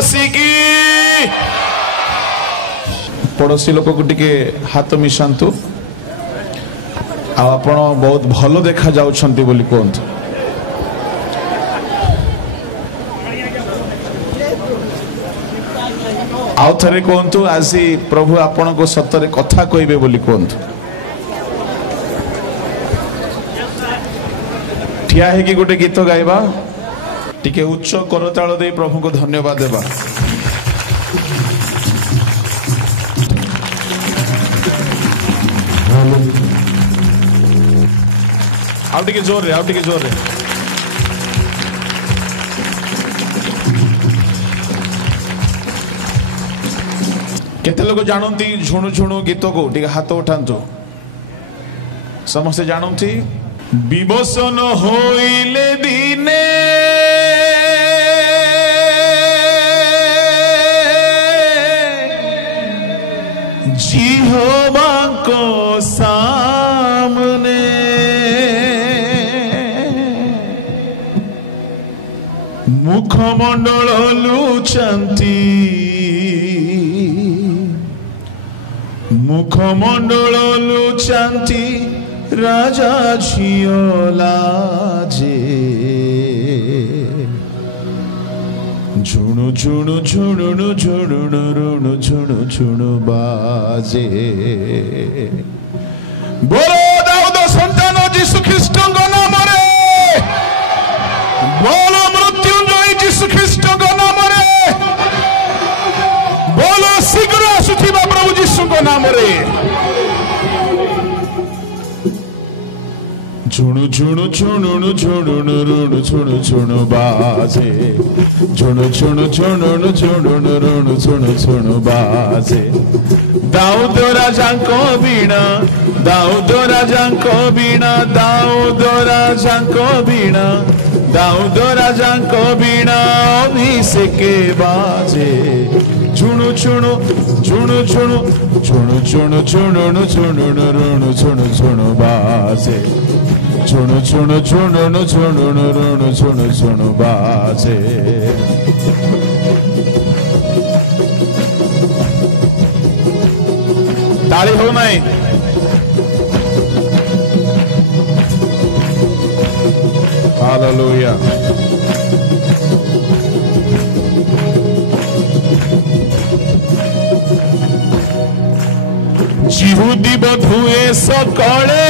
मसीह की पड़ोसी लोक को टिके हाथ मिशांतु आपण बहुत भलो देखा जाउछंती बोली कहंतु आउ थरे कहंतु आसी प्रभु आपण को सतरे कथा कहबे बोली कहंतु ठिया है कि गोटे गीत गाइबा टिके उच्च करताल दे प्रभु को धन्यवाद देबा आउ टिके जोर रे केते लोग जानती झुणु झुणु गीत को टिके हाथ उठांतु समस्त जानती विवसन होइले दिने जिहोवा को सामने मुखमंडल लुचांती मुखमंडल लुचांती राजा झियोला जे झुणु झुणु झुणु झुणु रुणु झुणु झुणु बाजे बोलो दाऊद संतान यीशु ख्रीष्ट नाम रे बोलो मृत्युंजय यीशु ख्रीष्ट नाम रे बोलो शीघ्र आसुथिबा प्रभु यीशु नाम रे झुणु झुणु झुणु झुणु रुणु झुणु झुणु बाजे झुणु झुणु झुणु झुणु रुणु झुणु झुणु बाजे दाऊद राजांको वीणा दाऊद राजांको वीणा दाऊद राजांको वीणा दाऊद राजांको वीणा अभिषेके बाजे झुणु झुणु झुणु झुणु झुणु झुणु झुणु झुणु रुणु झुणु झुणु बाजे झुणु झुणु झुणु झुणु रुणु झुणु झुणु बाजे ताली हो नहीं हालेलुया जिहुदी बधुए सकळे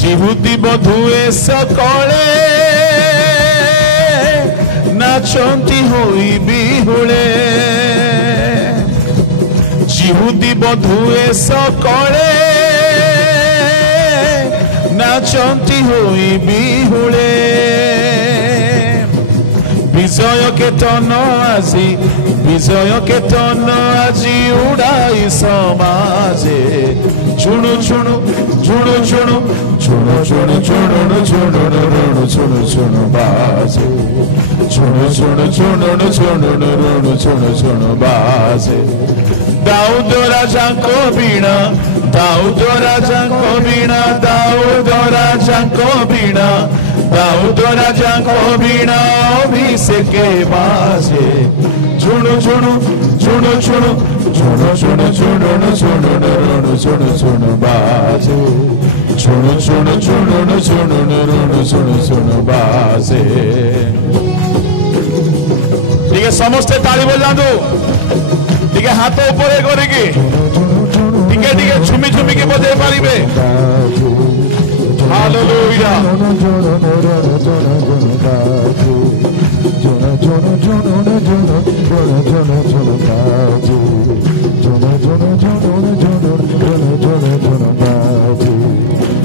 जिहुदी बधुए सकळे नाचंती होई बिहुळे जिहुदी बधुए सकळे नाचंती होई बिहुळे विजय केतन आजी उड़ाई समाजे झुणु झुणु झुणु झुणु झुणु झुणु झुणु झुणु रुणु झुणु झुणु बाजे झुणु झुणु झुणु झुणु रुणु झुणु झुणु बाजे दाऊद राजांको वीणा दाऊद राजांको वीणा दाऊद राजांको वीणा दाऊद राजांको वीणा अभिषेके बाजे झुणु झुणु झुणु झुणु झुणु झुणु झुणु झुणु रुणु झुणु झुणु बाजे झुणु झुणु झुणु झुणु रुणु झुणु झुणु बाजे ठीक है समस्त ताली बजांदो ठीक है हाथ ऊपर करिके टिके टिके झुमी झुमी के बजाई पारिबे हालेलुया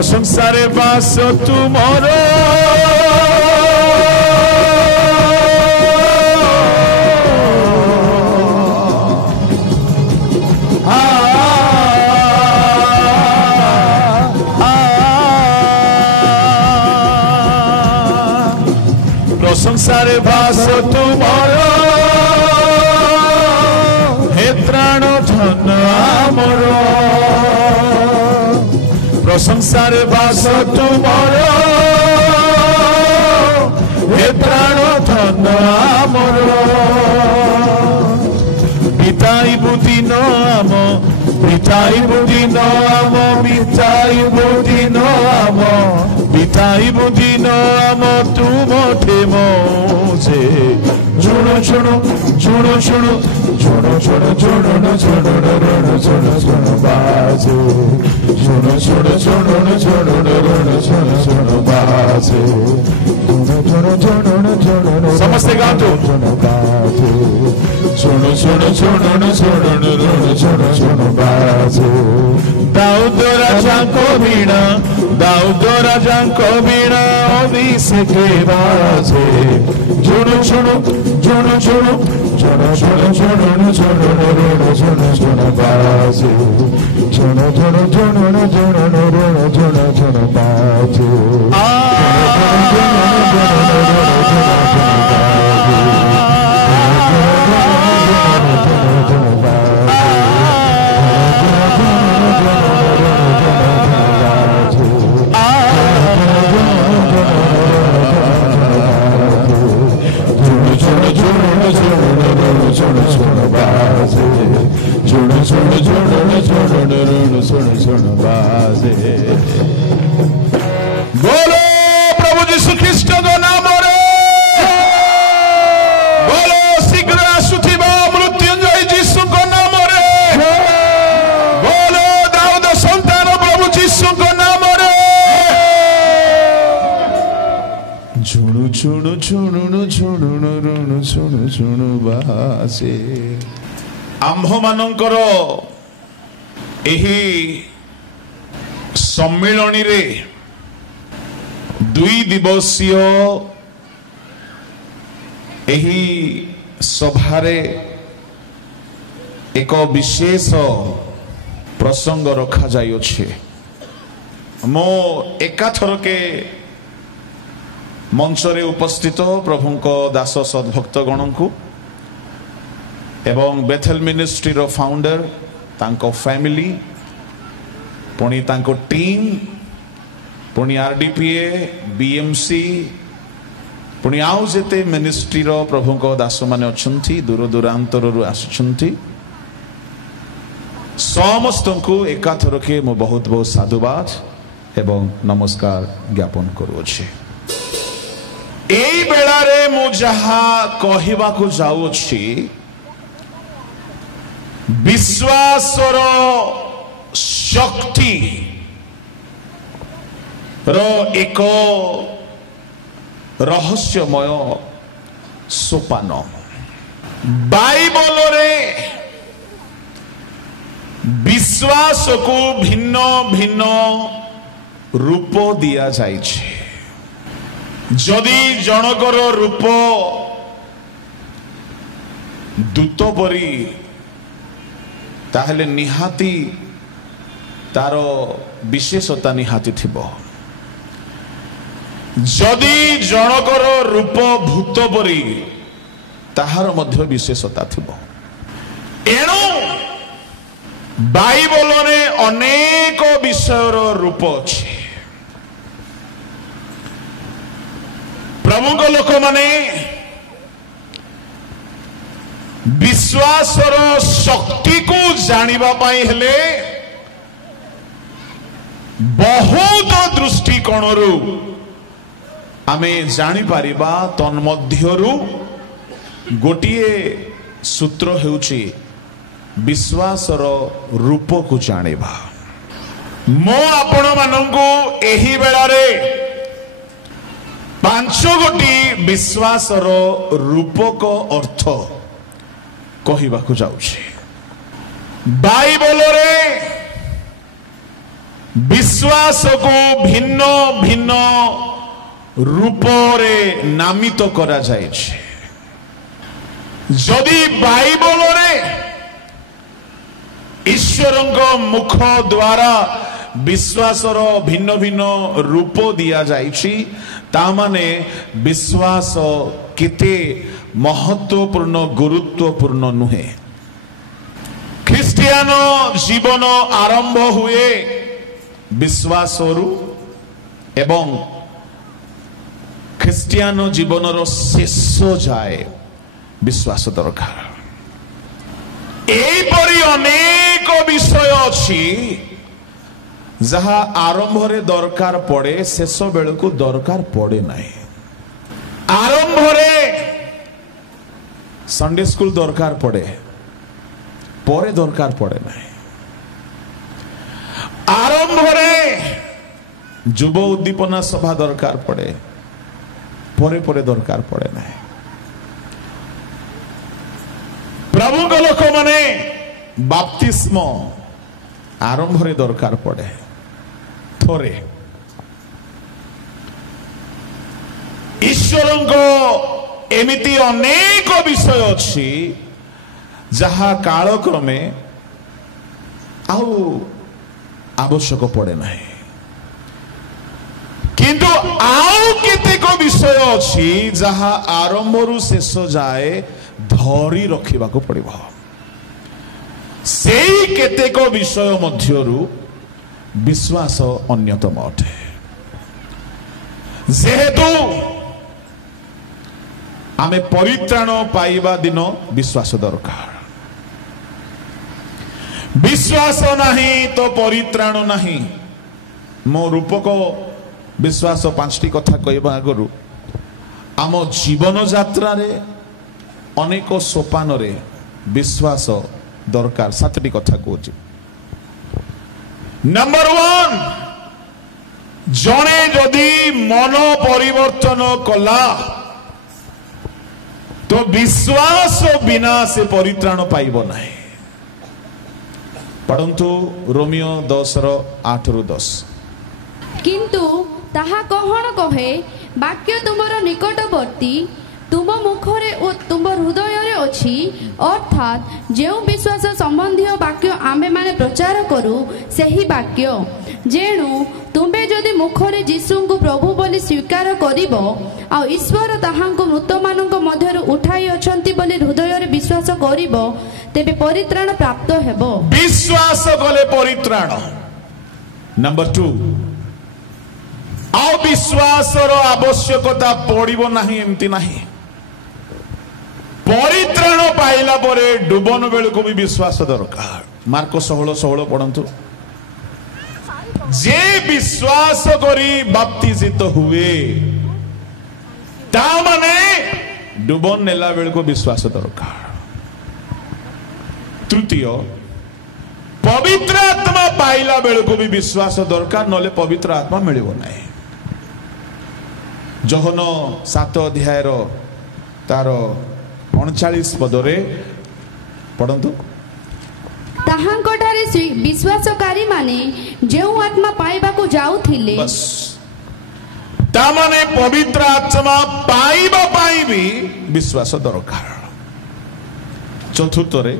संसारे बास तुमरो प्रशंसारे भास तुमर हे त्राण धन आमर प्रशंसारे भास तुमर हे त्राण धन आमर बिताई बुदिन आम बिताई बुदिन आम बिताई बुदिन आम बिताई बुदिन आम तुम ठेमो से झुणो झुणो झुणो झुणो झुणो झुणो झुणो झुणो रण झुणो झुणो बाजे झुणो झुणो झुणो झुणो रण झुणो झुणो बाजे झुणो झुणो झुणो झुणो समस्त गातो झुणो बाजे झुणो झुणो झुणो झुणो रण झुणो झुणो बाजे दाऊद राजा को वीणा दाऊद राजा को वीणा अभिषेके बाजे झुणो झुणो झुणो झुणो झुणो झुणो झुणो झुणो रण झुणो झुणो बाजे झुणो झुणो झुणो झुणो रण झुणो झुणो बाजे बोलो प्रभु यीशु ख्रीष्ट नाम रे बोलो शीघ्र आसुथिबा मृत्युंजय यीशु नाम रे बोलो दाऊद संतान प्रभु यीशु नाम रे झुणु झुणु झुणु झुणु रण झुणु झुणु बासे आम्भ मानकर एही सम्मिलनी रे 2 दिवसीय एही सभारे एक विशेष प्रसंग रखा जाइए मो एकाथर के मंचरे उपस्थित प्रभुंक दास सद्भक्त गण को एवं बेथेल मिनिस्ट्री रो फाउंडर तांको फैमिली पुणी तांको टीम पुणी आरडीपीए बीएमसी पुणी आउ जेते मिनिस्ट्री रो प्रभुंक दास माने अछंती दूर दूरांतर रु आसुछंती समस्त को एकाथर के मो बहुत बहुत साधुवाद एवं नमस्कार ज्ञापन करूछि एई बेला रे मो जहा कहिबा को जाउछि विश्वासर शक्ति रो एक रहस्यमय सोपान बाइबल रे विश्वास को भिन्न भिन्न रूप दिया जाइछे जदि जनकर रूप दूत परी ताहले निहाती तारो विशेषता निहाती थिबो जदि जनकर रूप भूत परी ताहार मध्य विशेषता थिबो एणु बाइबल रे अनेक विषयर रूप अछि प्रभु को लोक माने विश्वासर शक्ति को जानिबा पाई हेले बहुत दृष्टिकोण रु आमे जानी पारिबा तन्मध्यरु गोटिए सूत्र हेउची विश्वासर रूप को जानिबा मो आपण मानंकु एही बेला रे 5 गोटी विश्वासर रूपक अर्थ कहिबा को जाउछि बाइबल रे विश्वास को भिन्न भिन्न रूप रे नामित करा जाइछि जदि बाइबल रे ईश्वरंक मुख द्वारा विश्वासर भिन्न भिन्न रूप दिया जाइछि तामाने विश्वास केते महत्वपूर्ण गुरुत्वपूर्ण नुहे। ख्रिस्टियान जीवन आरंभ हुए विश्वास एवं ख्रिस्टियान जीवन शेष जाए विश्वास दरकार। एपरी अनेक विषय अच्छी जहा आरंभ रे दरकार पड़े शेष बेल को दरकार पड़े नहीं। आरंभ रे संडे स्कूल दरकार पड़े परे दरकार पड़े नहीं। आरंभ रे युव उद्दीपना सभा दरकार पड़े परे परे दरकार पड़े नहीं। प्रभु को लोक माने बाप्तिस्म आरंभ रे दरकार पड़े थोरे। ईश्वर को एमिति अनेक विषय अच्छी जहा कालक्रमे आउ आवश्यक पड़े नहीं। किंतु आउ केतेक विषय अच्छी जहा आरंभ रु शेष जाए धरी रखा पड़िब। सेई केतेक विषय मध्यरु विश्वास अन्यतम अटे। जेहेतु आमे परित्राण पाइबा दिन विश्वास दरकार। विश्वास नहीं तो परित्राण नहीं। मो रूपक विश्वास पांचटी कथा कहबा आगरु आम जीवन यात्रा रे अनेक सोपान रे विश्वास दरकार। सातटी कथा कहूँ। नंबर 1 जने जदि मन परिवर्तन कला तो विश्वास बिना से परित्राण पाइब नहीं। पढ़ंतु रोमियो 10:8-10। किंतु ताहा कहण कहे वाक्य तुमर निकटवर्ती तुम मुखरे और तुम हृदय रे अछि। अर्थात जो विश्वास संबंधी वाक्य आमे माने प्रचार करू सही वाक्य जेणु तुम्बे जदि मुखरे यीशु को प्रभु बोली स्वीकार करिबो आ ईश्वर ताहांको मृत मानक मध्यरु उठाई अछंती बोली हृदय रे विश्वास करिबो तेबे परित्राण प्राप्त हेबो। विश्वास गले परित्राण। नंबर 2 अविश्वास रो आवश्यकता पड़िबो नाही एमती नाही। परित्राण पाइला परे डुबन बेल को भी विश्वास दरकार। मार्को 16:16 पढ़ंतु। जे विश्वास करी बाप्तिजित हुए ता माने डुबन नेला बेल को विश्वास दरकार। तृतीय पवित्र आत्मा पाइला बेल को भी विश्वास दरकार नले पवित्र आत्मा मिलिबो नाही। जोहन 7 अध्याय तार 39 पदरे पढ़ंतु। ताहांकोठारे विश्वासकारी माने जो आत्मा पाइबा को जाउथिले बस ता माने पवित्र आत्मा पाइबा पाई भी विश्वास दरकार। चतुर्थ रे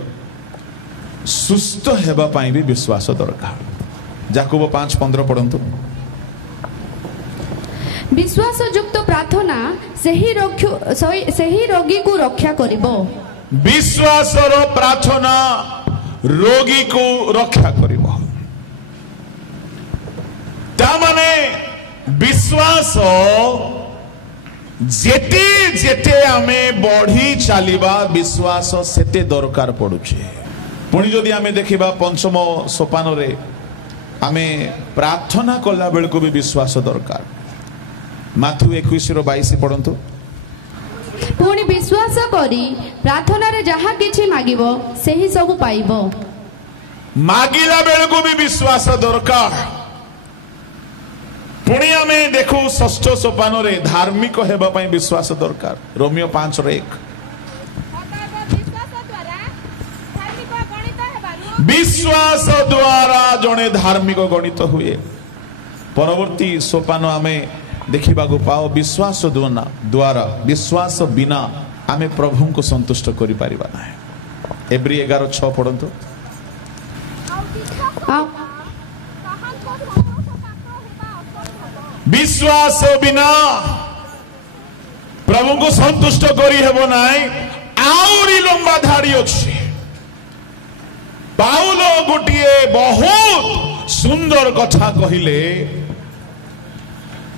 सुस्थ हेबा पाई भी विश्वास दरकार। याकूब 5:15 पढ़ंतु। विश्वास युक्त प्रार्थना सही रोगी को रक्षा करिबो। विश्वास रो प्रार्थना रोगी को रक्षा करिबो। ता माने विश्वास जेते जेते आमे बढ़ी चलिबा विश्वास सेते दरकार पड़ुछे। पुणी जदि आमे देखिबा पंचम सोपान रे आमे प्रार्थना कला बेल को भी विश्वास दरकार। माथु 21:22 पढ़ंतु। पुणी विश्वास करी प्रार्थना रे जहा किछि मागिबो सेही सब पाइबो। मागिला बेल को भी विश्वास दरकार। पुणी आमे देखु षष्ठ सोपान रे धार्मिक हेबा पई विश्वास दरकार। रोमियो 5:1। विश्वास द्वारा जने धार्मिक गणित हुए। परवर्ती सोपान आमे देखिबा को पाओ विश्वास द्वारा विश्वास बिना आमे प्रभु को संतुष्ट करि परिबा ना। एब्री 11:6 पढ़ंतु। विश्वास बिना प्रभु को संतुष्ट करी हेबो नाई। आउरी लंबा धाड़ी अछि। पाउलो गोटिए बहुत सुंदर कथा कहिले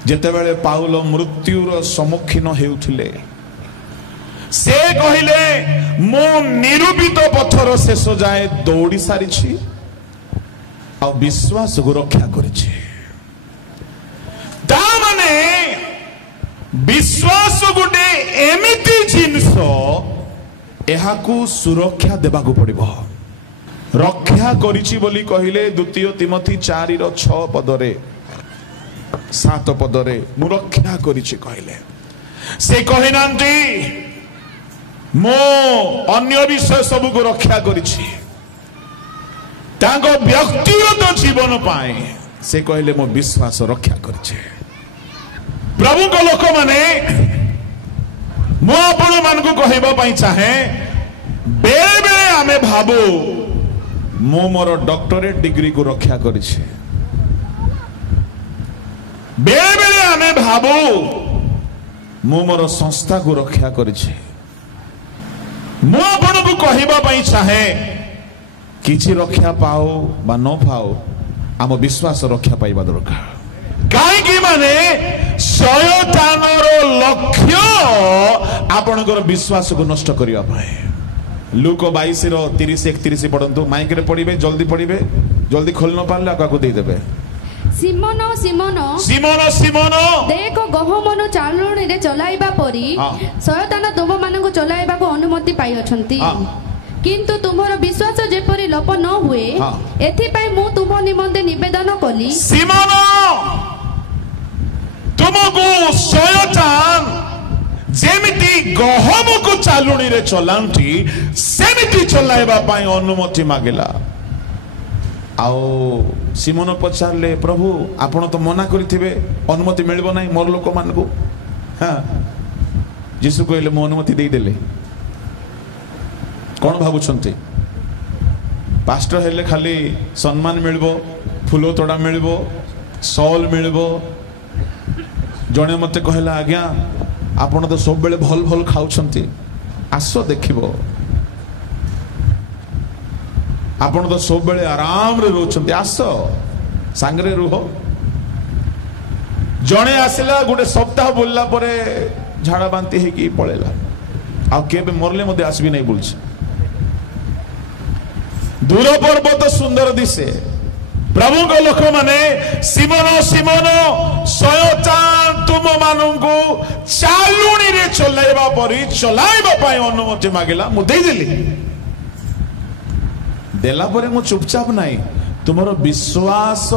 जेतेबेले पाउलो मृत्युर सम्मुखीन हेउथिले से कहिले मो निरूपित पथर शेष जाए दौड़ी सारी आ विश्वास को रक्षा करिछि। ता माने विश्वास गोटे एमिति जिनस एहाकू सुरक्षा देबाकू पड़िबो। रक्षा करिछि बोली कहिले द्वितीय तिमोथी 4:6 पदरे 7 पदरे मु रक्षा करिछि कहले। से कहिनांती मो अन्य विषय सब को रक्षा करिछि तांको व्यक्तिगत जीवन पाए। से कहले मो विश्वास रक्षा करिछि। प्रभु को लोक माने मो आपण मान को कहबा पई चाहे बेले बेले आमे भाबो मो मोर डॉक्टरेट डिग्री को रक्षा करिछि। बेले बेले आमे भाबो मो मोर संस्था को रक्षा करिछि। मो आपण को कहबा पई चाहे किछि रक्षा पाओ बा न पाओ आम विश्वास रक्षा पाइबा दरकार। काई माने शयतानर लक्ष्य आपणकर विश्वास को नष्ट करिया पाए। लूक 22:30-31 पढ़ंतु। माइक रे पढ़िबे, जल्दी पढ़िबे, जल्दी खोल न पारले आका दे देबे। सिमोन सिमोन सिमोन सिमोन देखो गहमन चालुणी रे चलाइबा परी शयतान तुम मानकु चलाइबा को अनुमति पाई अछंती। किंतु तुमर विश्वास जेपरि लोप न हुए एथि पई मु तुम निमंते निवेदन कली। सिमोन तुमको शयतान जेमिति गहम को चालुणी रे चलांती सेमिति चलाइबा पई अनुमति मागिला। आओ सिमोन पचारले प्रभु आपण तो मना करिथिबे अनुमति मिलबो नाही मोर लोक मान को। हां यीशु कहले मो अनुमति देई देले। कौन भाबुछंती पास्टर हेले खाली सम्मान मिलबो, फूलो तोड़ा मिलबो, सॉल मिलबो। जने मते कहला आज्ञा आपण तो सब बेले भल भल खाउछंती आसो देखिबो। आपण तो सब बेले आराम रे रोचंती आसो सांगरे रुहो। जने आसिला गोटे सप्ताह बोलला परे झाड़ा बांती है कि पळेला आ केबे मरले मते आसबी नै बोलछ। दूर पर्वत सुंदर दिसे। प्रभु को लोक माने सिमोन सिमोन शयतान तुम मानंगु चालुणी रे चलाइबा परी चलाइबा पई अनुमति मागिला मु देई देली। देला परे मु चुपचाप नाही तुमरो विश्वास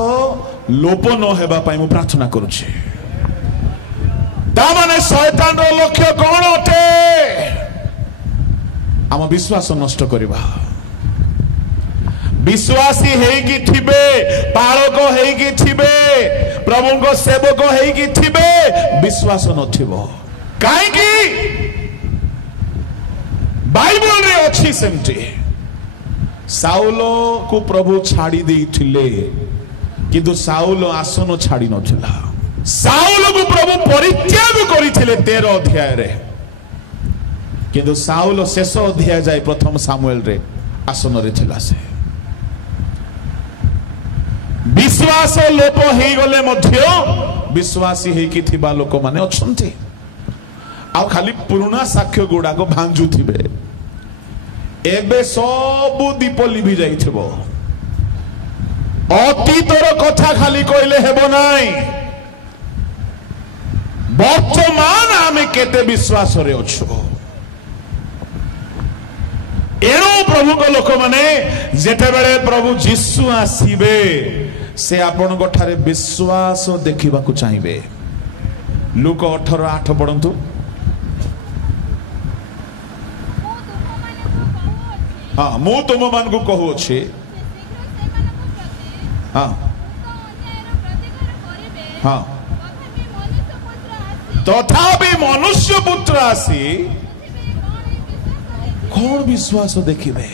लोप न हेबा पई मु प्रार्थना करूछि। ता माने शयतान रो लक्ष्य कोन अटे आम विश्वास नष्ट करबा। विश्वासी हेगी थिबे, पालक हेगी थिबे, प्रभु को सेवक हेगी थिबे, विश्वास नथिबो काहे कि बाइबल रे अछि सेमति। साउलो को प्रभु छाड़ी देइथिले किंतु साउलो आसन छाड़ी नथिला। साउलो को प्रभु परित्याग करिथिले 13 अध्याय रे किंतु साउलो शेष अध्याय जाय प्रथम सामुएल रे आसन रे थिला। से विश्वास लोप हे गले मध्य विश्वासी हे कि थिबा लोक माने अछंती आ खाली पुराना साक्ष्य गुडा को भांजु थिबे। एबे सब दीप लिभि जाइथिबो। अतीतर कथा खाली कहले हेबो नाही। वर्तमान आमे केते विश्वास रे अछु। एनो प्रभु को लोक माने जेते बेले प्रभु यीशु आसीबे से आपण गोठारे विश्वास देखिबा को चाहिबे। लूक 18:8 पढंतु। हाँ मु तुम मान को कहू अछि। हाँ हाँ तथापि मनुष्य पुत्र आसी कौन विश्वास देखिबे।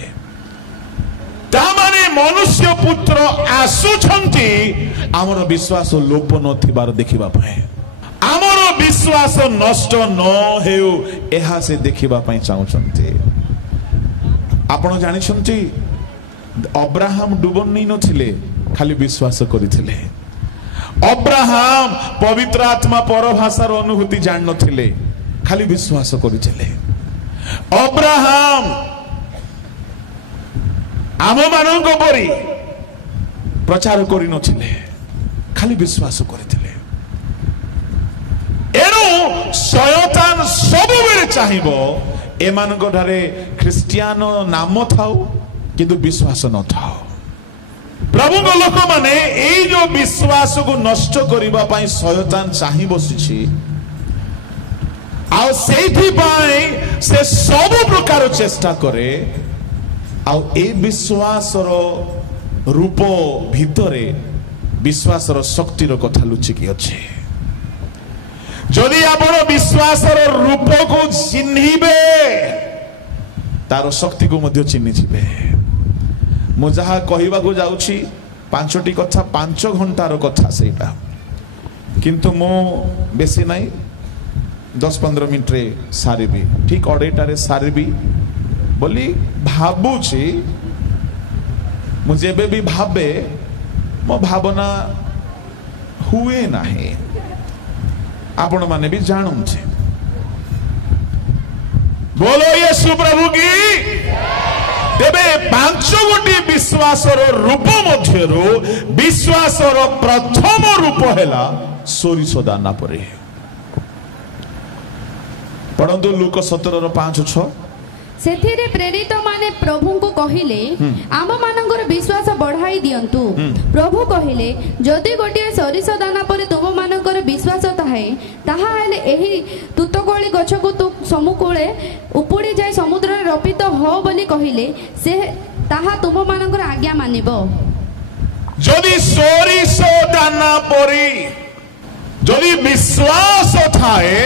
तामाने मनुष्य पुत्र आसुछंती आमर विश्वास लोप नथिबार देखिबा पय आमर विश्वास नष्ट न हेउ एहा से देखिबा पय चाहुछंती। आपण जानि छंती अब्राहम डुबन नै नथिले खाली विश्वास करिथिले। अब्राहम पवित्र आत्मा परभाषार अनुभूति जान नथिले खाली विश्वास करिथिले। अब्राहम आम मानक परी प्रचार करि नथिले खाली विश्वास करिथिले। एनु शयतान सब बेले चाहिबो एमानक ठारे ख्रिस्टियान नाम थाउ किंतु विश्वास न थाउ। प्रभु को लोक माने एई जो विश्वास को नष्ट करिबा पई शयतान चाहि बसिछि आ सेठी पई से सब प्रकार चेष्टा करे आ ए विश्वास रो रूप भितरे विश्वास रो शक्ति रो कथा लुचिकी अछि। जदि आपण विश्वास रो रूप को चिन्हिबे तारो शक्ति को मध्य चिन्हि जिबे। मु जहा कहिबा को जाउछि पांचटी कथा 5 घंटार कथा सेटा किंतु मु बेसी नाही 10-15 मिनिट रे सारिबी ठीक 2:30 रे सारिबी बोली भाबुछि। मु जेबे भी भाबे मो भावना हुए नाही आपण माने भी जानुछि। बोलो यीशु प्रभु की। तेबे 5 गोटी विश्वासर रूप मध्यरु विश्वासर प्रथम रूप हैला सोरिष दाना परे। पढ़ंतु लूक 17:5-6 सेथिरे प्रेरित माने प्रभु को कहिले आम मानकर विश्वास बढ़ाई दियंतु। प्रभु कहिले जदि गोटे सरिष दाना पर तुम मानकर विश्वास थाए ताहा हेले एही तुतकोली गछ को तु समुकूले उपुड़ी जाय समुद्र रे रपित हो बोली कहिले से ताहा तुम मानकर आज्ञा मानिबो। जदि सरिष दाना परी जदि विश्वास थाए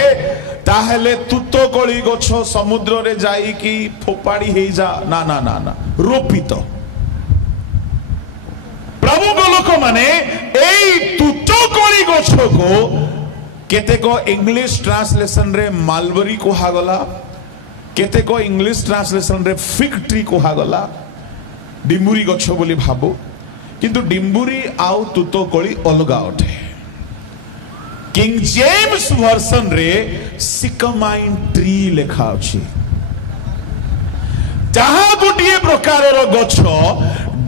ताहले तुतकोली गछ समुद्र रे जाई की फोपाड़ी हे जा ना ना ना ना रोपित। प्रभु को लोक माने एई तुतकोली गछ को केतेको इंग्लिश ट्रांसलेशन रे मालबरी कोहा गला केतेको इंग्लिश ट्रांसलेशन रे फिग ट्री कोहा गला डिम्बुरी गछ बोली भाबो किंतु डिम्बुरी आउ तुतकोली अलगा अटे। किंग जेम्स वर्सन रे सिकमाइन ट्री लेखा अछि जहा गोटे प्रकार रो गछ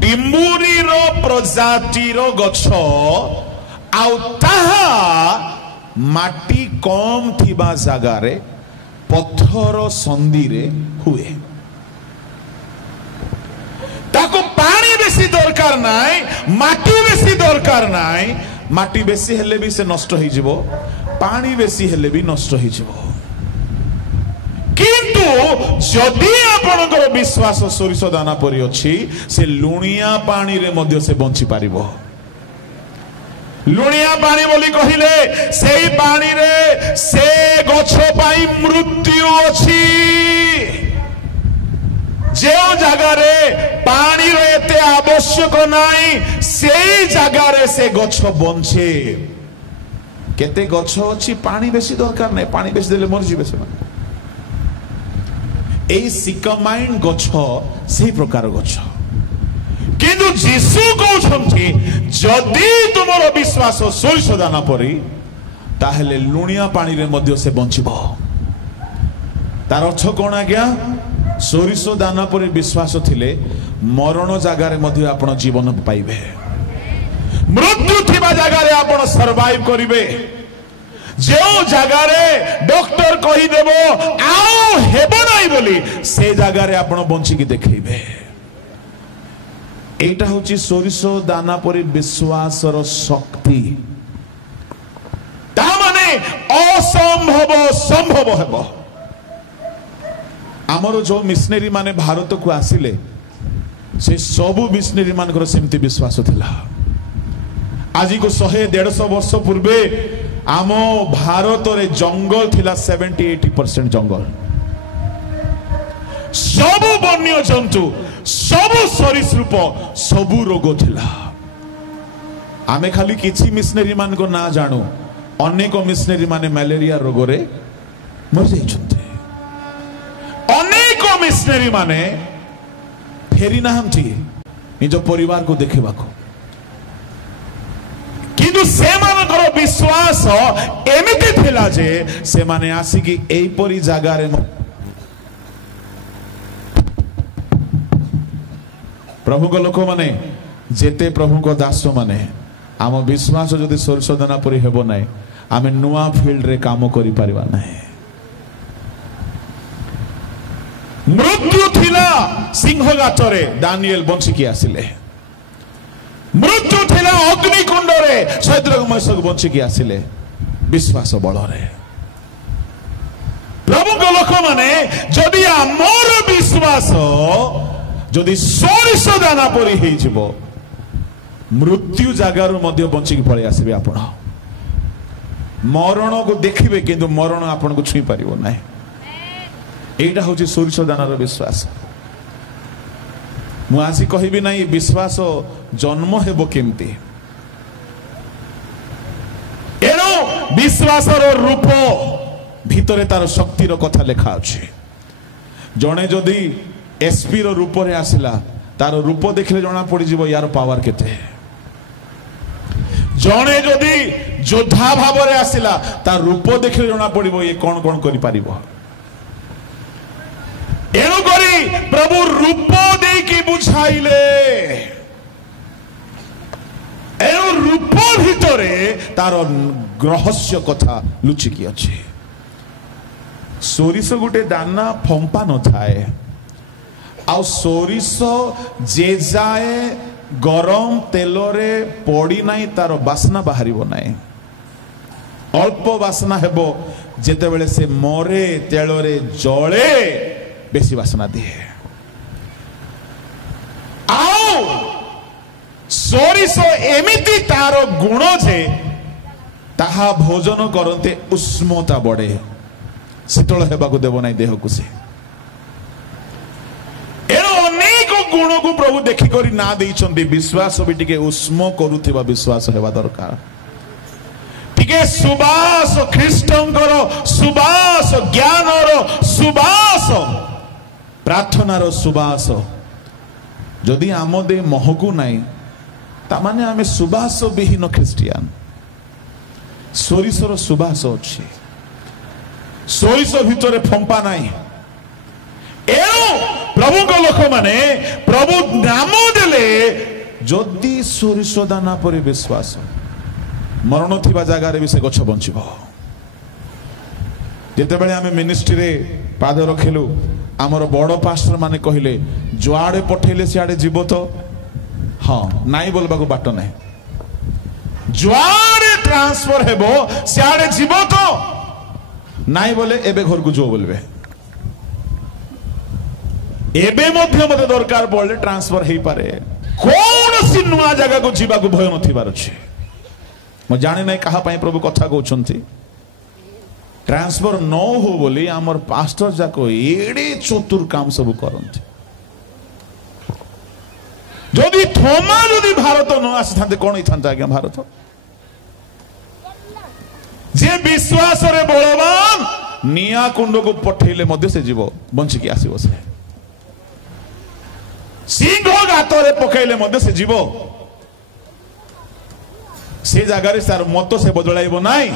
डिम्बुरी रो प्रजाति रो गछ आउ ताहा माटी कम थिबा जागा रे पत्थर संधि रे हुए। ताको पानी बेसी दरकार नाय माटी बेसी दरकार नाय। माटी बेसी हेले भी से नष्ट हो जिवो पानी बेसी हेले भी नष्ट हो जिवो किंतु जदि आपनकर विश्वास सोरिष दाना परि अछि से लुणिया पानी रे मध्य से बंची पारिबो। लुणिया पानी बोली कहिले सेई पानी रे से गछ पाई मृत्यु अछि। जे जगह रे पानी रे एते आवश्यक नाही सेई जगह रे से गछ बंचे। केते गछ अछि पानी बेसी दरकार नै पानी बेसी देले मर जिवे से एई सिकमाइन गछ सेई प्रकार गछ किंतु जीसु कहउछंती जदि तुमरो विश्वास सोरिष दाना परी ताहेले लुणिया पानी रे मध्य से बंचिबो। तार अर्थ कोन आज्ञा सोरिष दाना परी विश्वास थिले मरण जगार मध्य आपण जीवन पाइबे मृत्यु थिबा जगार आपण सर्वाइव करिवे। जो जगार डॉक्टर कहि देबो आउ हेबो नाही बोली से जगार आपण बंची की देखैबे। एटा होची सोरिष दाना परी विश्वासर शक्ति। ता माने असंभव संभव हेबो। आमर जो मिशनरी माने भारत को आसिले से सबु मिशनरी मानकर सेमती विश्वास थिला। आज को 100-150 वर्ष पूर्वे आम भारत रे जंगल थिला 70-80% जंगल। सबु वन्य जंतु सबु सरीसृप सबु रोग थिला आमे खाली किछि मिशनरी मान को ना जानू अनेक मिशनरी माने मलेरिया रोग रे मर जाइछन्ते अनेक मिशनरी माने फेरी नाहंती निज परिवार को देखिबा को किंतु से मानकर विश्वास एमिति थिला जे से माने आसिकी एई परी जागा रे प्रभु को लोक माने जेते प्रभु को दास माने आम विश्वास जदि सरसोदना परी हेबो नै आमे नुआ फील्ड रे काम करि परिबा नै मृत्यु थिला सिंहगातरे दानिएल बंचिकी आसिले मृत्यु थिला अग्निकुंड रे शैद्रक मैशक बंचिकी आसिले विश्वास बल रे प्रभु को लोक माने जदि आमर विश्वास जदि सोरिष दाना परी हे जिवो मृत्यु जगार मध्य बंचिकी पळे आसीबे आपण मरण को देखिबे किंतु मरण आपण को छुई परिबो नै एटा होची सोरिष दानार विश्वास मु आसी कहिबि नै विश्वास जन्म हेबो केमती एनो विश्वासर रूप भितरे तार शक्तिर कथा लेखा अछि जणे जदि एसपी रो रूप रे आसिला तार रूप देखले जणा पड़ी जिवो यार पावर केते जणे जदि योद्धा भाव रे आसिला तार रूप देखले जणा पड़िबो ये कोन कोन करि पारिबो एनु करी प्रभु रूप दे की बुझाइले एनु रूप भितरे तार रहस्य कथा लुचिकी अछि सोरिस गुटे दाना फंपा न थाए आ सोरिस जे जाए गरम तेल रे पड़ी नाही तार बासना बाहरिबो नाही अल्प बासना हेबो जेते बेले से मरे तेल रे जळे बेसी बासना दिए आओ सोरिस एमिति तार गुण जे ताहा भोजन करते उष्मता बढ़े शीतल हेबाको देबो नाही देह को से गुण को प्रभु देखी करी ना देइछन्ती विश्वास भी टिके उष्म करूथिबा विश्वास हेबा दरकार टिके सुबास ख्रीष्टंकर सुबास ज्ञानर सुबास प्रार्थनार सुबास जदि आम दे महकु नाही ता माने आमे सुबास विहीन ख्रिस्टियान सोरिसर सुबास अछि सोरिस भितरे फंपा नाही एनु प्रभु को लोक माने प्रभु नाम देले जदि सोरिष दाना पर विश्वास मरण थिबा जगह रे भी से गछ बंचिबो जेते बेले आमे मिनिस्ट्री रे पाद रखिलु हमर बड़ पास्टर माने कहिले जुआडे पठेले सियाडे जीवो तो हां नाइ बोलबा को बाट नै जुआडे ट्रांसफर हेबो सियाडे जीवो तो नाइ बोले एबे घर को जो बोलबे एबे मध्य मते दरकार पड़े ट्रांसफर हे पारे कौन सी नुआ जगह को जीवा को भय नथिबार अछि म जाने नै कहा पई प्रभु कथा कहउछंती ट्रांसफर न हो बोली हमर पास्टर जाको एडे चतुर काम सब करंती जदि थोमा जदि भारत न आसी थांते कोन इथांता आज्ञा भारत जे विश्वास रे बलवान निया कुंड को पठेले मध्य से जीव बंची की आसीबो से सिंह गातरे पकैले मध्य से जीव से जगार तार मत से बदलाइब नाई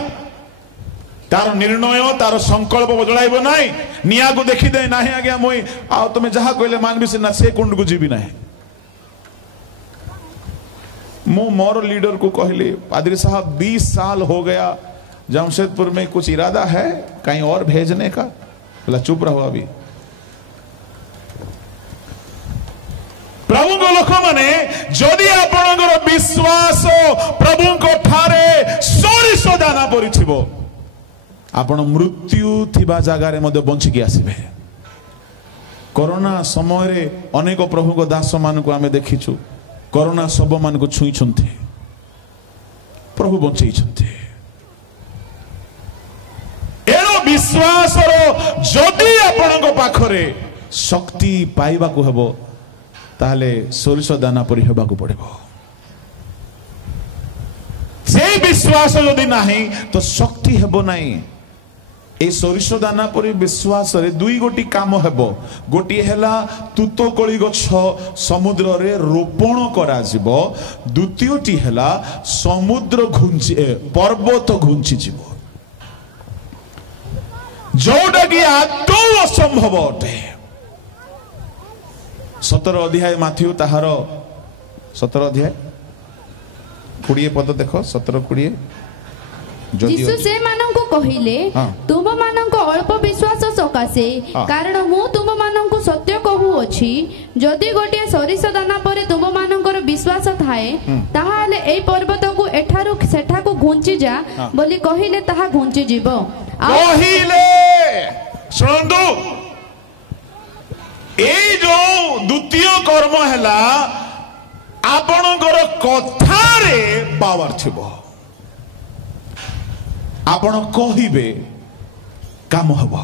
तार निर्णय तार संकल्प बदलाइब नाई निया को देखी दे नाही आज्ञा मुई आ तुम जहा कहले मानबी से ना से कुंड को जीवी नाही मु मोर लीडर को कहले पादरी साहब 20 साल हो गया जमशेदपुर में कुछ इरादा है कहीं और भेजने का बोला चुप रहो अभी प्रभु को लोक माने जदि आपनकर विश्वास प्रभु को ठारे सोरिष दाना परिथिबो आपण मृत्यु थिबा जगह रे मध्य बंची के आसीबे कोरोना समय रे अनेक प्रभु को दास मान को आमे देखिछु कोरोना सब मान को छुई छंती प्रभु बंचई छंती एरो विश्वास रो जदि आपण को पाखरे शक्ति पाइबा को हेबो ताहले सोरिष दाना परि हेबाकु पड़िबो से विश्वास यदि नाही तो शक्ति हेबो नाही ए सोरिष दाना परि विश्वास रे दुई गोटी काम हेबो गोटी हेला तुतकोली गछ समुद्र रे रोपण करा जिवो द्वितीयटी हेला समुद्र घुंची पर्वत घुंची जिवो जोटा कि आदौ असंभव अटे 17 अध्याय माथ्यू ताहार 17 अध्याय 20 पद देखो 17-20 यीशु से मानंकु कहिले तुम मानंको अल्प विश्वास सकासे कारण मु तुम मानंकु सत्य कहू अछि जदि गोटे सरिष दाना परे तुम मानंकर विश्वास थाए ताहाले एई पर्वत को एठारु सेठा को घुंची जा बोली कहिले ताहा घुंची जीवो कहिले सुनंदु ए जो द्वितीय कर्म हैला आपणकर कथा रे पावर थिबो आपण कहिबे काम हबो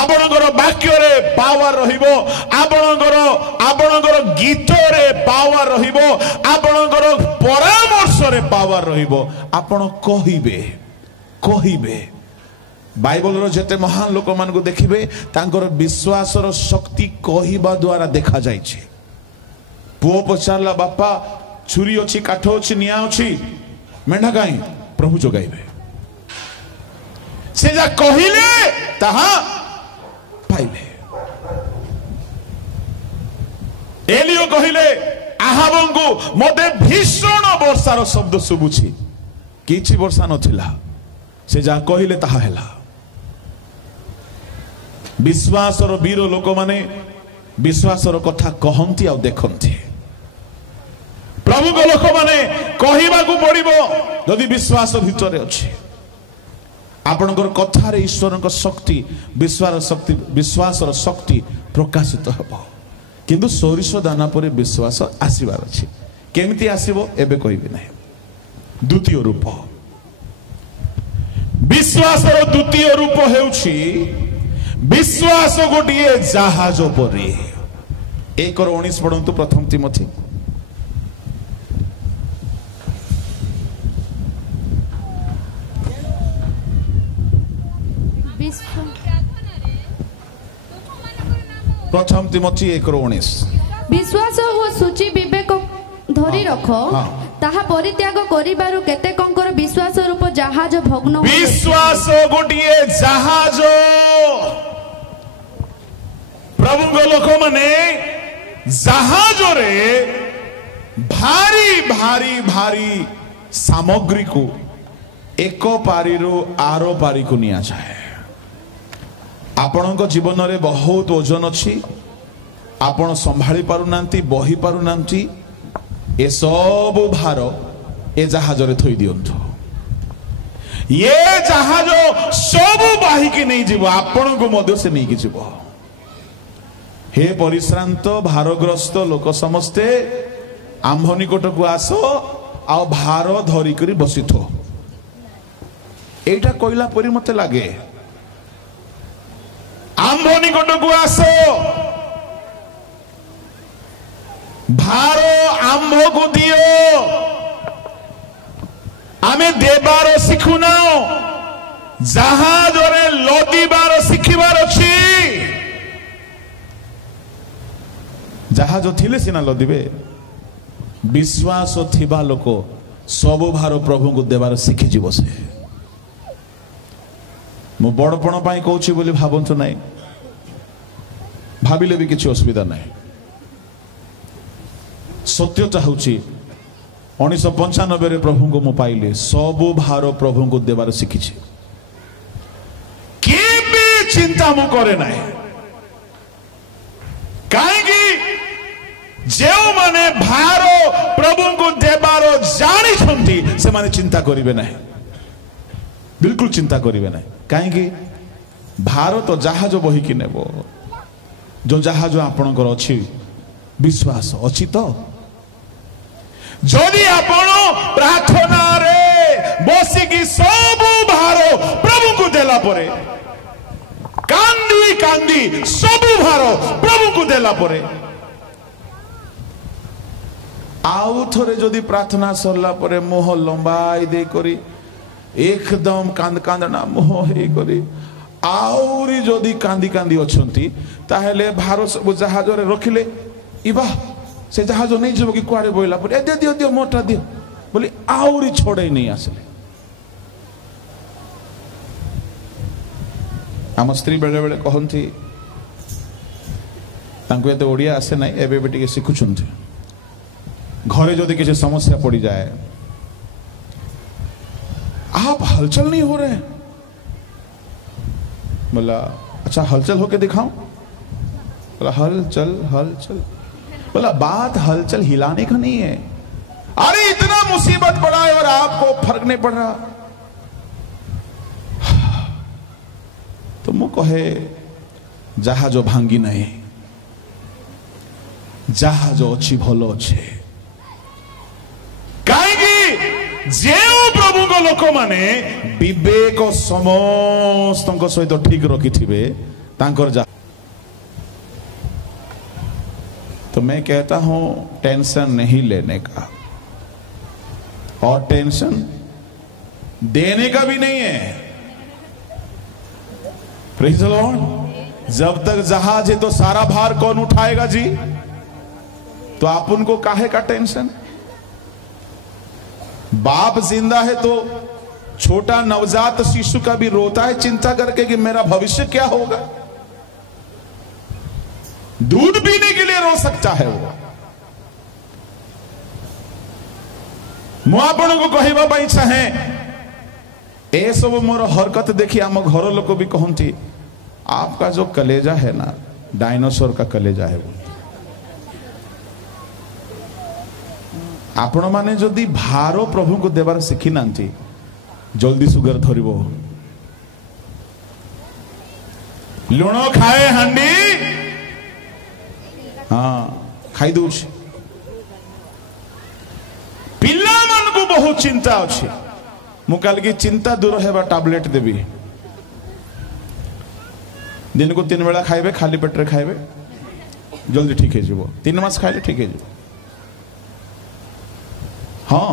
आपणकर वाक्य रे पावर रहिबो आपणकर गीत रे पावर रहिबो आपणकर परामर्श रे पावर रहिबो आपण कहिबे बाइबल रो जेते महान लोक मान को देखिबे तांकर विश्वास रो शक्ति कहिबा द्वारा देखा जाय छै पुओ पचारला बापा छुरी अछि काठ अछि निया अछि मेंढा काई प्रभु जोगाइबे से जा कहिले ताहा पाइबे एलियो कहिले आहाबंगु मते भीषण वर्षार शब्द सुबुछि किछि वर्षा नथिला से जा कहिले ताहा हैला विश्वासर वीर लोक माने विश्वासर कथा कहंती आ देखंती प्रभु को लोक माने कहिबा को पड़िबो यदि विश्वास भितरे अछि आपनकर कथा रे ईश्वर को शक्ति विश्वासर शक्ति प्रकाशित हबो किंतु सोरिष दाना परे विश्वास आसीबार अछि केमिति आसीबो एबे कहिबे नै द्वितीय रूप विश्वासर द्वितीय रूप हेउछि विश्वास गोटिए जहाज परे 1:19 पढंतु प्रथम तिमोथी प्रथम तिमोथी 1:19 विश्वास ओ सूची विवेक धरि रख ताहा परित्याग करिबारु केते कंकर विश्वास रूप जहाज भग्न विश्वास गोटिए जहाज प्रभु को लोक माने जहाज रे भारी भारी भारी सामग्री को एक पारी रो आरो पारी को निया जाए आपण जीवन रे बहुत ओजन अछि आपण संभाली पारु नांती बही पारु नांती ए सब भार ए जहाज रे थई दियंतु ये जहाज सब बाही के नहीं जीव आपण को मध्य से नहीं कि जीव हे परिश्रांत भारग्रस्त लोक समस्ते आंभ निकट को आस आ भार धरी करी बसिथो एटा कोइला परि मते लागे आंभ निकट को आस भार आंभ को दियो आमे देबार शिखुना जहाज रे लदिबार शिखिबार अछि जहाज थिले सिना लदिबे विश्वास थिबा लोक सब भार प्रभु को देबार शिखि जीव से मो बड़पण पाई कहूची बोली भाबंतु नाही भाबिले भी किछि असुविधा नाही सत्यता होची 1995 रे प्रभु को मु पाइले सब भार प्रभु को देबार शिखि छी केबे चिंता मु करे नाही काहेकि जो माने भार प्रभु को देबार जानी छंती से माने चिंता करिवे नाही बिल्कुल चिंता करिवे नाही काहेकि भार तो जहाज बही कि नेबो जो जहाज आपणकर अछि विश्वास अछि तो जदि आपण प्रार्थना रे बसी की सब भार प्रभु को देला परे कांदी सबु भार प्रभु को देला परे आउ थोरे जदि प्रार्थना सरला परे मुह लंबाई दे करी एकदम कांद कांदना मुह हे करी आउरी जदि कांदी कांदी अछंती ताहेले भार सब जहाज रे रखिले इबा से जहाज नहीं जब कि कुआरे बोइला परे दे दियो दियो मोटा दियो बोली आउरी छोड़े नहीं आसले आम स्त्री बेले बेले कहती तांको एते ओडिया आसे नहीं एबे बे टिके शिखुछंती घरे जदि किसी समस्या पड़ जाए आप हलचल नहीं हो रहे बोला अच्छा हलचल होके दिखाऊं बोला हलचल हलचल बोला बात हलचल हिलाने का नहीं है अरे इतना मुसीबत पड़ा है और आपको फर्क नहीं पड़ रहा तो मु कहे जहाज भांगी नहीं जहाज अच्छी भलो अच्छे कहीं प्रभु को लोक माने विवेक समस्त सहित ठीक रखी थे तो मैं कहता हूं टेंशन नहीं लेने का और टेंशन देने का भी नहीं है। Praise the Lord. जब तक जहाज है तो सारा भार कौन उठाएगा जी? तो आप उनको काहे का टेंशन? बाप जिंदा है तो छोटा नवजात शिशु का भी रोता है चिंता करके कि मेरा भविष्य क्या होगा। दूध पीने के लिए रो सकता है वो। मु आपण को कहवा पाई चाहे ए सब मोर हरकत देखी आम घर लोक भी कहती आपका जो कलेजा है ना डायनासोर का कलेजा है। आपण माने जदि भार प्रभु को देवार शिखी नांती जल्दी सुगर धरिबो। लुण खाए हांडी हाँ खाई दउछ। पिल्ला मन को बहुत चिंता अच्छी मु कल की चिंता दूर है टैबलेट देवी दिन को 3 बेला खाइबे खाली पेट खाइबे जल्दी ठीक है 3 मास खाइले ठीक है। हाँ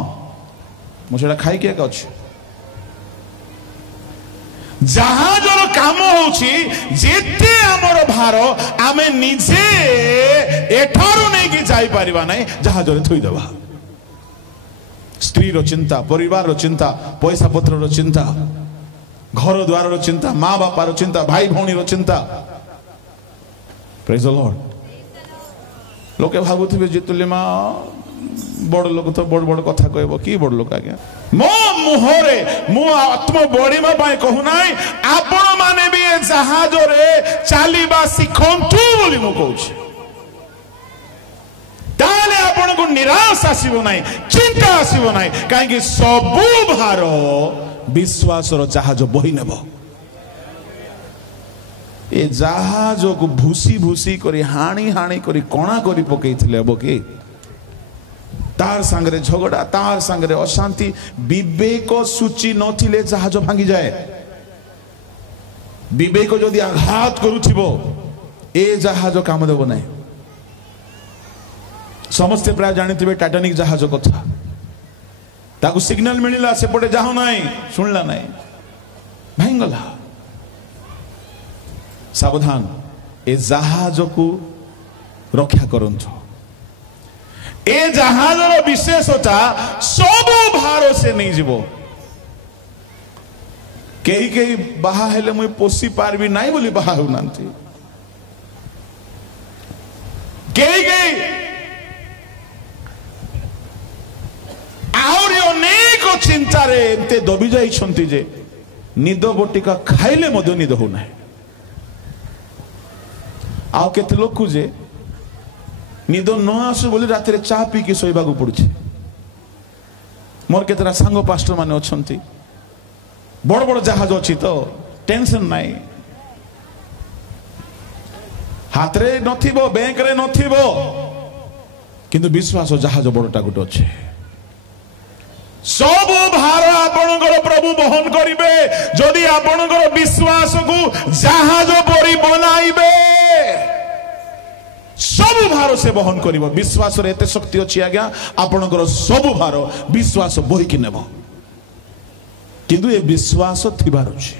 मुझे खाई क्या अच्छे जहाजर काम होते आमर भार आमे निजे एठारू नहीं कि जाई परिबा नहीं जहाजरे थोईदेवा। स्त्री रो चिंता परिवार रो चिंता पैसा पत्र रो चिंता घर द्वार रो चिंता माँ बापा रो चिंता भाई भौणी रो चिंता। Praise the Lord. लोके भाबुथिबे जितुली माँ बड़ लोक तो बड़ बड़ कथा कहबो कि बड़ लोक आज्ञा मो मुहरे मु आत्म बढीमा पाए कहू नाही आपण माने भी ए जहाज रे चालीबा सिखंतु बोली मु कहूछि। ताले आपण को निराश आसीबो नाही चिंता आसीबो नाही काहे कि सबु भार विश्वास रो जहाज बही नेबो। ए जहाज को भूसी भूसी करी हाणी हाणी करी कोणा करी पकेइथिले हबो कि तार संगरे झगड़ा तार संगरे अशांति विवेक सूची नथिले जहाज भांगी जाए। विवेक जदि आघात करुथिबो ए जहाज काम देबो नाही। समस्ते प्राय जानिथिबे टाइटैनिक जहाज कथा ताकू सिग्नल मिलिला सेपटे जाहो नाही सुनला नाही भांगला। सावधान ए जहाज को रक्षा करंतु। ए जहाजर विशेषता सब भार से नहीं जीवो। कई कई बाहा हेले मुई पोसी पारबी नहीं बोली बाहा हो नांती। कई कई आउरी अनेक चिंता रे एते दबी जाई छंती जे निद बटिका खाइले मधु निद हो नाही। आउ केते लोक जे निद न आसु बोली रात चा पी कि शोबा को पड़ुछि। मोर केतरा सांग पास्टर माने अछंती बड़ बड़ जहाज अछि तो टेंशन नाही हाथ रे नथिबो बैंक रे नथिबो किंतु विश्वास जहाज बड़टा गुटे अछि। सब भार आपणकर प्रभु बहन करिवे जदि आपणकर विश्वास को जहाज परि बनाई से बहन करिवो विश्वास रे एते शक्ति अछि आज्ञा आपनकर सब भार विश्वास बोहिकी नेबो किंतु ए विश्वास थिबार अछि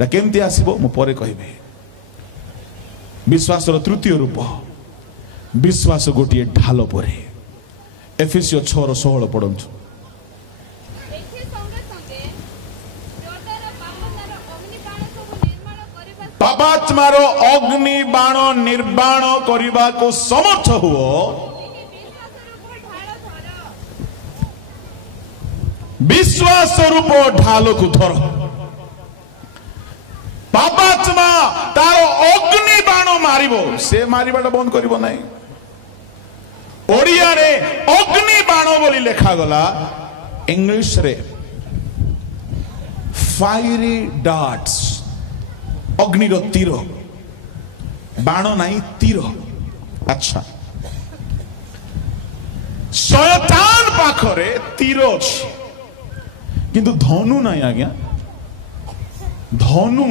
ला केमति आसीबो मु परे कहबे विश्वास रो तृतीय रूप विश्वास गोटिए ढाल परे एफेसियो 6:16 पढंतु पापात्मार अग्नि बाण निर्माण करने को समर्थ हुओ विश्वास रूप ढाल को धर पापात्मा तार अग्नि बाण मारिबो से मारिबाटा बंद करिबो नाही ओडिया रे अग्नि बाण बोली लेखा गला इंग्लिश रे फायरी डार्ट्स अग्निर तीर बाण नहीं तीर अच्छा शयतान पाखरे तीर अछि किंतु धनु नहीं आज्ञा धनु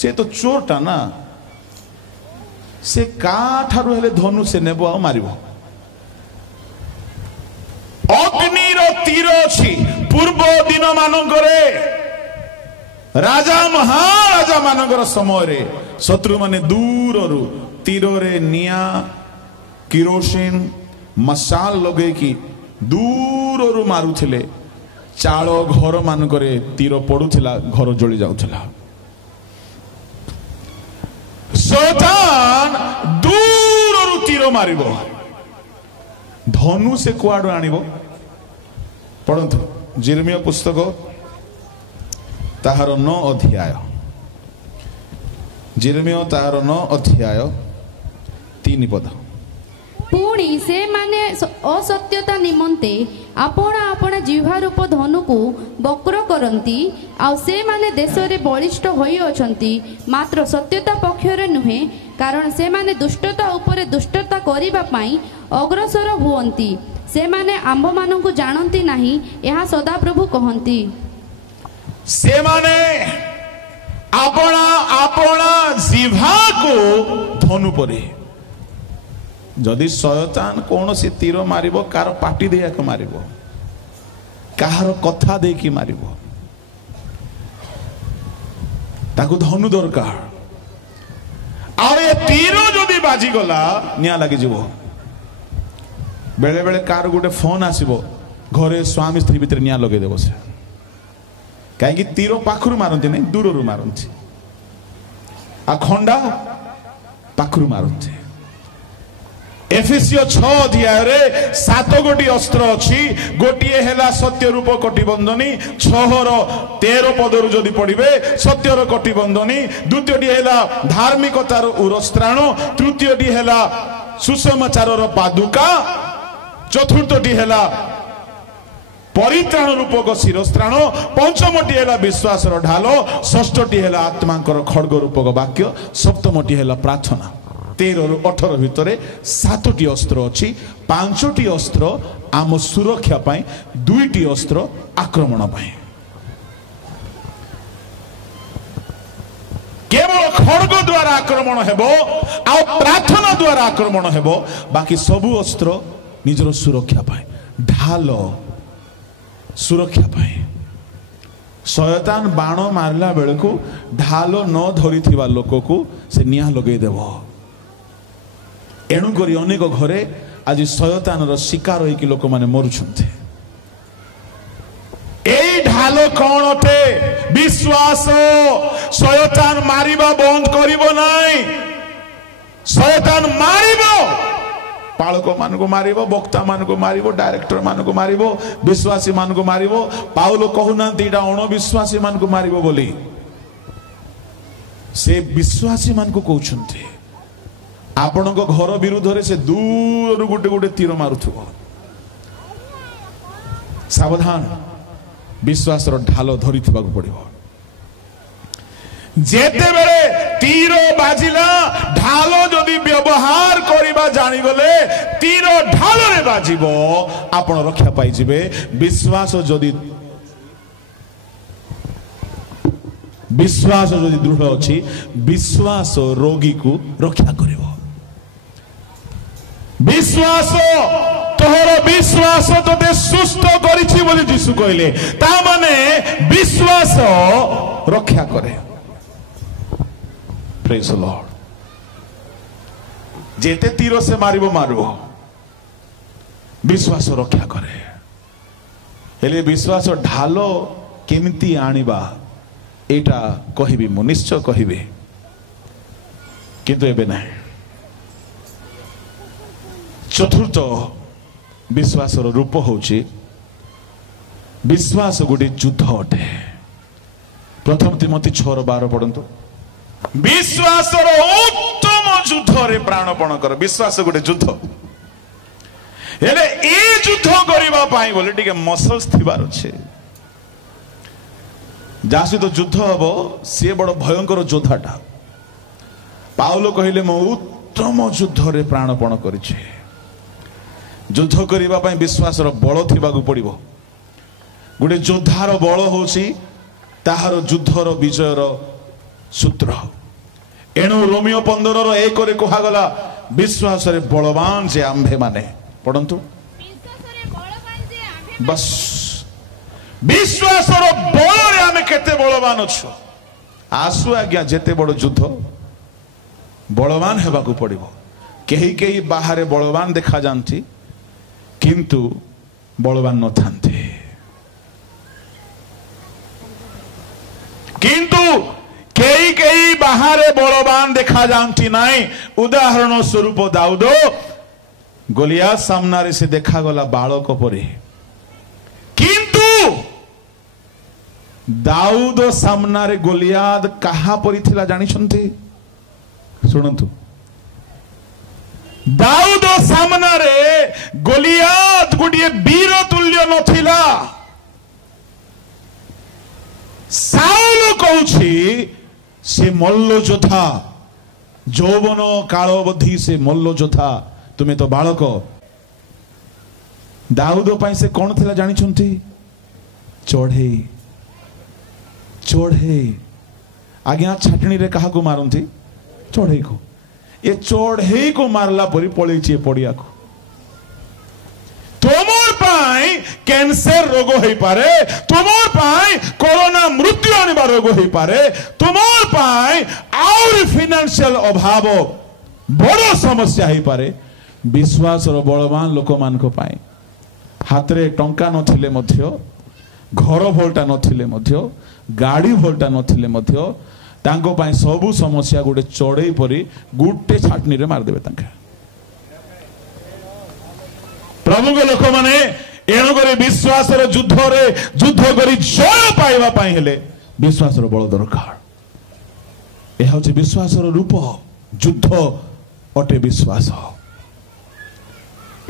से तो चोरटा ना से काठारु हेले धनु से नेबो आ मारिबो अग्निर तीर अछि पूर्व दिन मानकरे राजा महाराजा मानकर समय रे शत्रु माने दूर रु तीर रे निया किरोसिन मसाल लगे कि दूर रु मारुथिले चाळ घर मानकरे तीर पडुथिला घर जळी जाउथिला शैतान दूर रु तीर मारिबो धनु से कुआडो आनिबो पढंतु जिर्मिया पुस्तक ताहार 9 अध्याय जिर्मिया ताहार 9 अध्याय 3 पद पुणी से माने असत्यता निमंते आपण आपण जिह्वा रूप धनु को वक्र करंती आ से माने देश रे बलिष्ठ होई अछंती मात्र सत्यता पक्षरे नुहे कारण से माने दुष्टता ऊपर दुष्टता करिबा पई अग्रसर हुअंती से माने आंब मानकु जानंती नाही यहा सदा प्रभु कहंती से माने आपना आपना जिह्वा को धनु परे जदि शयतान कौन सी तीर मारिबो कार पाटी देया के मारिबो कार कथा दे की मारिबो ताकु धनु दरकार और ये तीर जदि बाजी गला निया लागि जीवो बेले बेले कार गोटे फोन आसीबो घरे स्वामी स्त्री भीतर निया लगे देबो से कहीं तीर पाखरु मारती नहीं दूर रु मारती आ खंडा पाखरु मारती एफेसियो 6 अध्याय रे 7 गोटी अस्त्र अछि गोटिए हेला सत्य रूप कटिबंधनी 6 रो 13 पदरु जदि पढिबे सत्य रो कटिबंधनी द्वितीयटी हेला धार्मिकतार उरस्त्राण तृतीयटी हेला सुसमाचार रो पादुका चतुर्थटी हेला परित्राण रूपक शिरस्त्राण पंचमटी हेला विश्वास ढाल षष्ठटी हेला आत्मांकर खड्ग रूपक वाक्य सप्तमटी हेला प्रार्थना 13 रु 18 भितर 7टी अस्त्र अछि 5टी अस्त्र आम सुरक्षा पाई 2टी अस्त्र आक्रमण पाई केवल खड्ग द्वारा आक्रमण हेबो आ प्रार्थना द्वारा आक्रमण हेबो बाकी सबु अस्त्र निजर सुरक्षा पाई ढाल सुरक्षा पाए शयतान बाण मारला बेले को ढाल न धरी थिबा लोक को से निया लगे देव एणु करी अनेक घरे आज शयतान रो शिकार होई कि लोक माने मरुछन्ते एई ढाल कोन अटे विश्वास शयतान मारिबा बंद करिवो नाही शयतान मारिबो पालक मान को मारिबो वक्ता मान को मारिबो डायरेक्टर मान को मारिबो विश्वासी मान को मारिबो पाउल कहूना एटा अणविश्वासी मान को मारिबो बोली से विश्वासी मान को कहउछन्ते आपण को घर विरुद्ध रे से दूर गोटे गोटे तीर मारुथबो सावधान विश्वास रो ढाल धरि थिबा को पड़िबो जेते बेले तीर बाजिला ढाल जदि व्यवहार करिबा जानि गले तीर ढाल रे बाजिबो आपण रक्षा पाई जिवे विश्वास जदि दृढ़ अछि विश्वास रोगी को रक्षा करिवो विश्वास तोहर विश्वास तोते सुस्थ करिछि बोली यीशु कहले ता माने विश्वास रक्षा करे प्रेज द लॉर्ड जेते तीर से मारिबो मारबो विश्वास रक्षा करे हेले विश्वास ढाल केमिति आनिबा एटा कहिबी मु निश्चय कहिबी किंतु एबे नाही चतुर्थ विश्वास रूप होची विश्वास गोटे युद्ध अटे प्रथम तिमोथी 6:12 पढ़ंतु विश्वास उत्तम युद्ध रे प्राणपण कर विश्वास गोटे युद्ध हेले ए युद्ध करिबा पाई बोले टिके मसल्स थिबार छे जासी तो युद्ध हबो से बड़ भयंकर योद्धाटा पाउलो कहिले म उत्तम युद्ध रे प्राणपण करिछे युद्ध करिबा पाई विश्वास रो बळ थिबाकू पड़िबो गोटे योद्धार बळ होची ताहार युद्धर विजयर सूत्र एणु रोमियो 15:1 रे कहा गला विश्वास रे बलवान जे आंभे माने पढंतु बस विश्वास रो बळ रे आमे केते बलवान अछु आसु आज्ञा जेते बड़ युद्ध बलवान हेबाकू पड़िबो केही केही बाहरे बलवान देखा जानती किंतु बलवान न थांते किंतु कई कई बाहर बलवान देखा जानती नहीं उदाहरण स्वरूप दाऊद गोलियात सामना रे से देखा गला बालक परे किंतु दाऊद सामना रे गोलियात कहा परी थिला जानी छंती सुनंतु दाऊद सामना रे गोलियात गोटे वीर तुल्य नथिला साउल कहूछि से मल्ल योद्धा यौवन काल अवधि से मल्ल योद्धा तुम्हें तो बालक दाऊद पाई से कौन थिला जानी छंती चढ़े चढ़े आज्ञा छाटनी रे कहा को मारंती चढ़े को ये चढ़े को मारला परी पड़े पड़िया को तुमर पाई कैंसर रोग हो पारे तुमर पाई कोरोना मृत्यु आनिबा रोग हो पारे तुमर पाई और फाइनेंशियल अभाव बड़ समस्या हो पारे विश्वास रो बलवान लोक मान को पाई हाथ रे टंका नथिले मध्य घर भोल्टा नथिले मध्य गाड़ी भोल्टा नथिले मध्य तांको पाई सबु समस्या गोटे चढ़ई परी गुटे छाटनी रे मार देबे तांके प्रभु के लोक माने एणु करे विश्वास रो युद्ध रे युद्ध करी जय पाइबा पाई हेले विश्वास रो बल दरकार ए होची विश्वास रो रूप युद्ध अटे विश्वास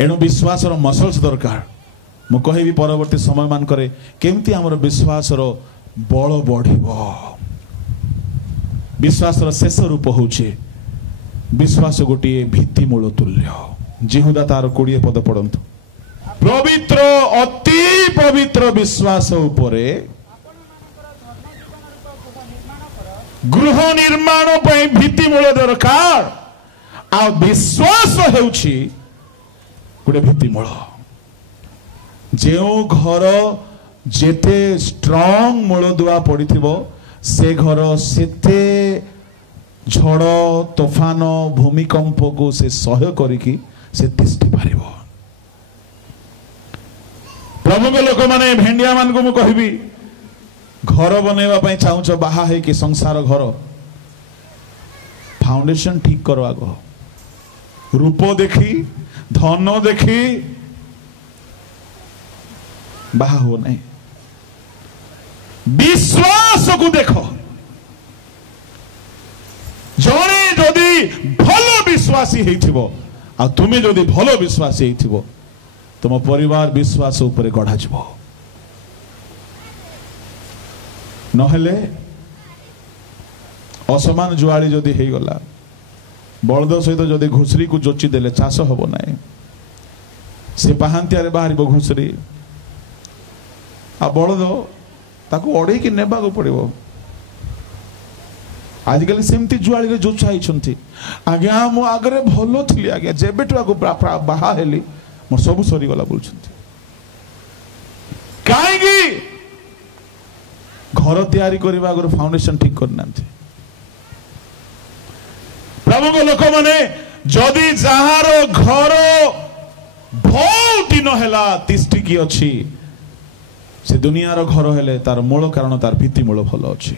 एणु विश्वास रो मसल्स दरकार मु कहिबी परवर्ती समय मान करे केमती हमर विश्वास रो बल बढ़िबो विश्वास शेष रूप होचे विश्वास गोटे भित्तिमूल तुल्य जिहुदा तार 20 पद पढ़ंतु पवित्र अति पवित्र विश्वास उपरे गृह निर्माण पई भित्तिमूल दरकार आ विश्वास हेउछि गोटे भित्तिमूल जेउ घर जेते स्ट्रांग मूल दुआ पड़िथिबो से घर सेते झड़ तोफान भूमिकंप को से सह्य करिकी से तिष्ठि पारिबो प्रभु के लोक माने भेंडिया मान को मु कहबी घर बनेवा पई चाहूछ बाहा है कि संसार घर फाउंडेशन ठीक करो आगो रूप देखी धन देखी बाहा हो नहीं विश्वास को देखो जड़े जदि भल विश्वासी हेथिबो आ तुमे जदि भल विश्वासी हेथिबो तुम परिवार विश्वास उपरे गढ़ा जिवो नहेले असमान जुआली जदि हे गला बलद सहित जदि घुसरी को जोची देले चाष हबो नाही से पाहांतिया रे बाहरिबो घुसरी आ बलद ताको ओढ़े कि नेबा को पड़िबो आ आजिकल सेमती जुआली रे जोछा हिचंती आज्ञा मो आगरे भलो थिली आज्ञा जेबेटु आगो बाहा हेली मो सब सरी गला बोलछंती काहेगी घर तैयारी करबा आगो फाउंडेशन ठीक करनांती प्रभु को लोक माने जदि जहारो घर बहुत दिन हेला तिष्टि की अछि से दुनिया रो घर हेले तार मूल कारण तार भित्ति मूल भलो अछि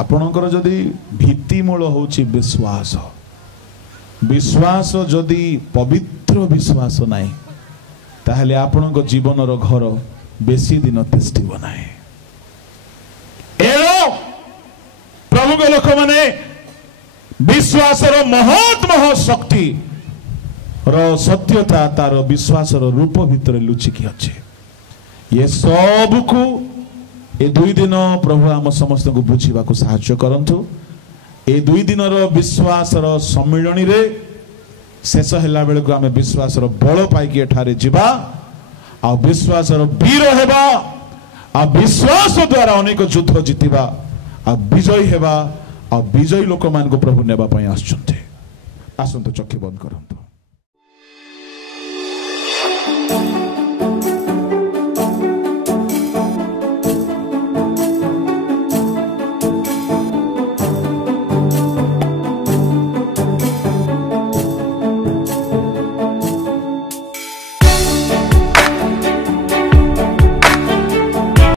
आपणकर जदि भित्ति मूल होछि विश्वास विश्वास जदि पवित्र विश्वास नाही ताहले आपणक जीवन रो घर बेसी दिन तिष्ठिबो नाही एरो प्रभु को लोक माने विश्वास रो महत शक्ति रो सत्यता तार विश्वास रो रूप भितर लुचिकी अछि ये सब को ए दुई दिन प्रभु आम समस्त को बुझीबा को सहायता करंतु ए दुई दिन रो विश्वास रो सम्मिलनी रे शेष हैला बेले को आमे विश्वास रो बल पाई के एठारे जीवा आ विश्वास रो वीर हेबा आ विश्वास द्वारा अनेक युद्ध जीतिबा आ विजयी हेबा आ विजयी लोक मान को प्रभु नेबा पई आछुंते आसंत चक्षु बंद करंतु।